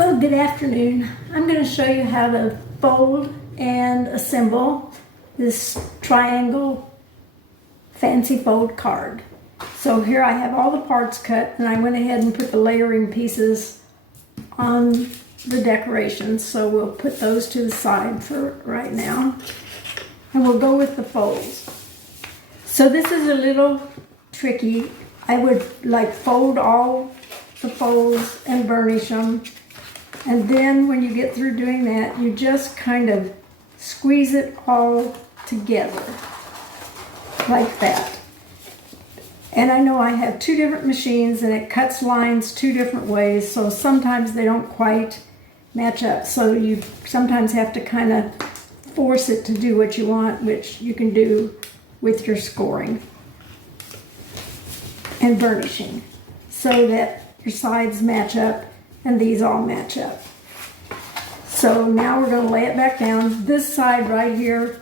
Well, good afternoon. I'm going to show you how to fold and assemble this triangle fancy fold card. So here I have all the parts cut, and I went ahead and put the layering pieces on the decorations. So we'll put those to the side for right now, and we'll go with the folds. So this is a little tricky. I would fold all the folds and burnish them. And then when you get through doing that, you just kind of squeeze it all together like that. And I know I have two different machines and it cuts lines two different ways, so sometimes they don't quite match up. So you sometimes have to kind of force it to do what you want, which you can do with your scoring and burnishing, so that your sides match up and these all match up. So now we're going to lay it back down. This side right here,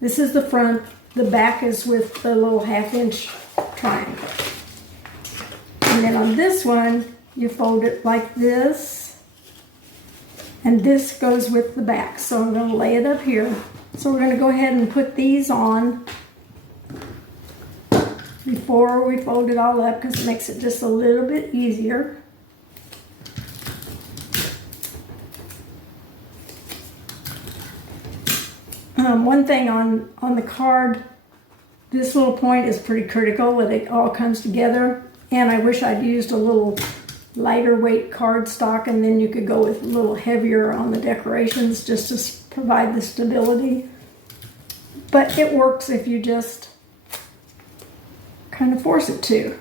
this is the front. The back is with the little 1/2-inch triangle. And then on this one, you fold it like this. And this goes with the back. So I'm going to lay it up here. So we're going to go ahead and put these on before we fold it all up, because it makes it just a little bit easier. One thing on the card, this little point is pretty critical when it all comes together, and I wish I'd used a little lighter weight cardstock, and then you could go with a little heavier on the decorations just to provide the stability. But it works if you just kind of force it to.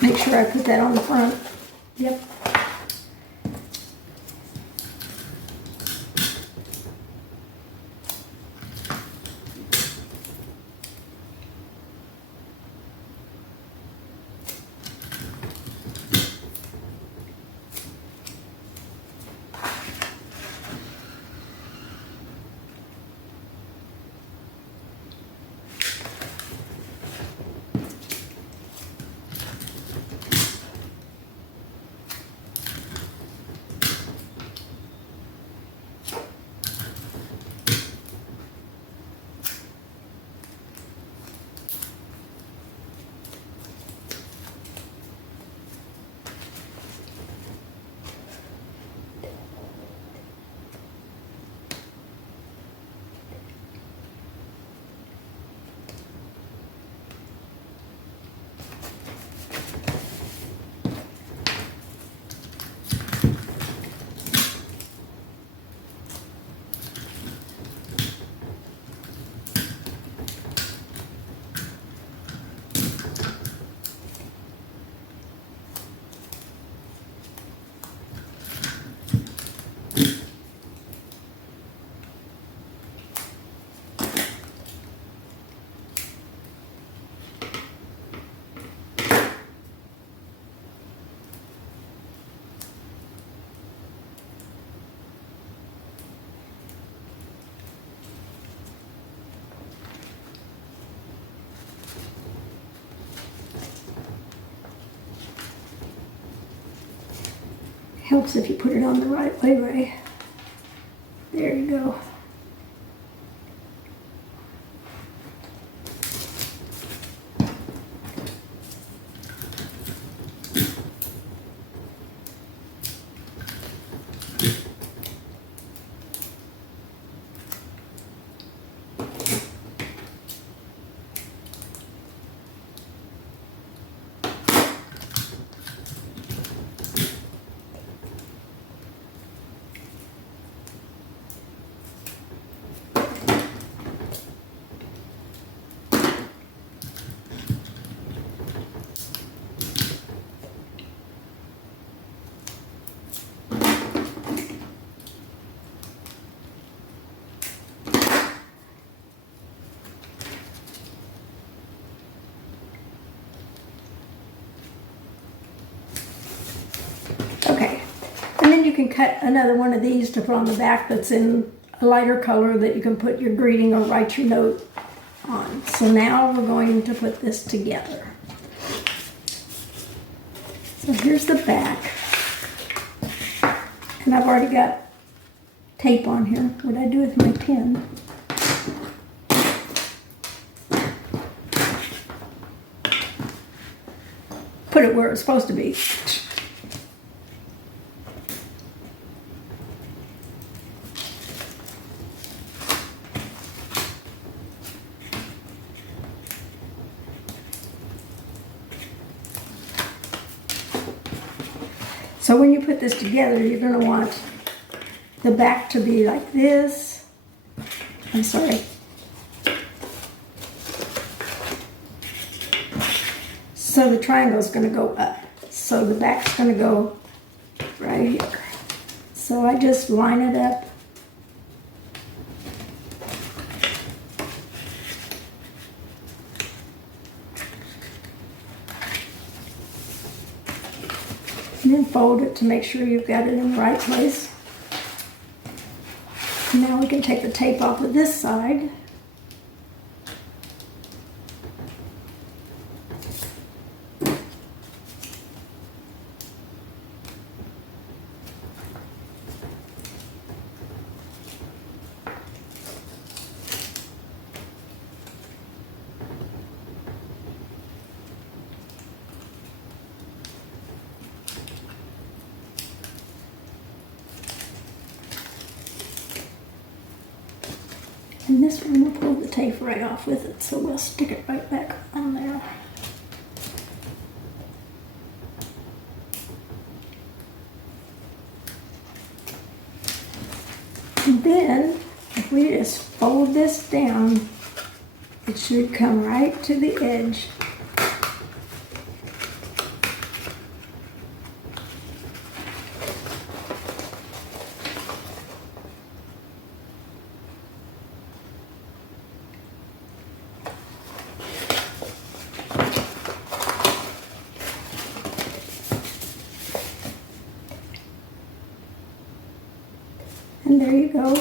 Make sure I put that on the front. Yep. Helps if you put it on the right way, Ray. There you go. Okay, and then you can cut another one of these to put on the back that's in a lighter color that you can put your greeting or write your note on. So now we're going to put this together. So here's the back. And I've already got tape on here. What did I do with my pen? Put it where it's supposed to be. So when you put this together, you're going to want the back to be like this. I'm sorry. So the triangle is going to go up. So the back's going to go right here. So I just line it up. And then fold it to make sure you've got it in the right place. Now we can take the tape off of this side. And this one we'll pull the tape right off with it, so we'll stick it right back on there. And then, if we just fold this down, it should come right to the edge. And there you go.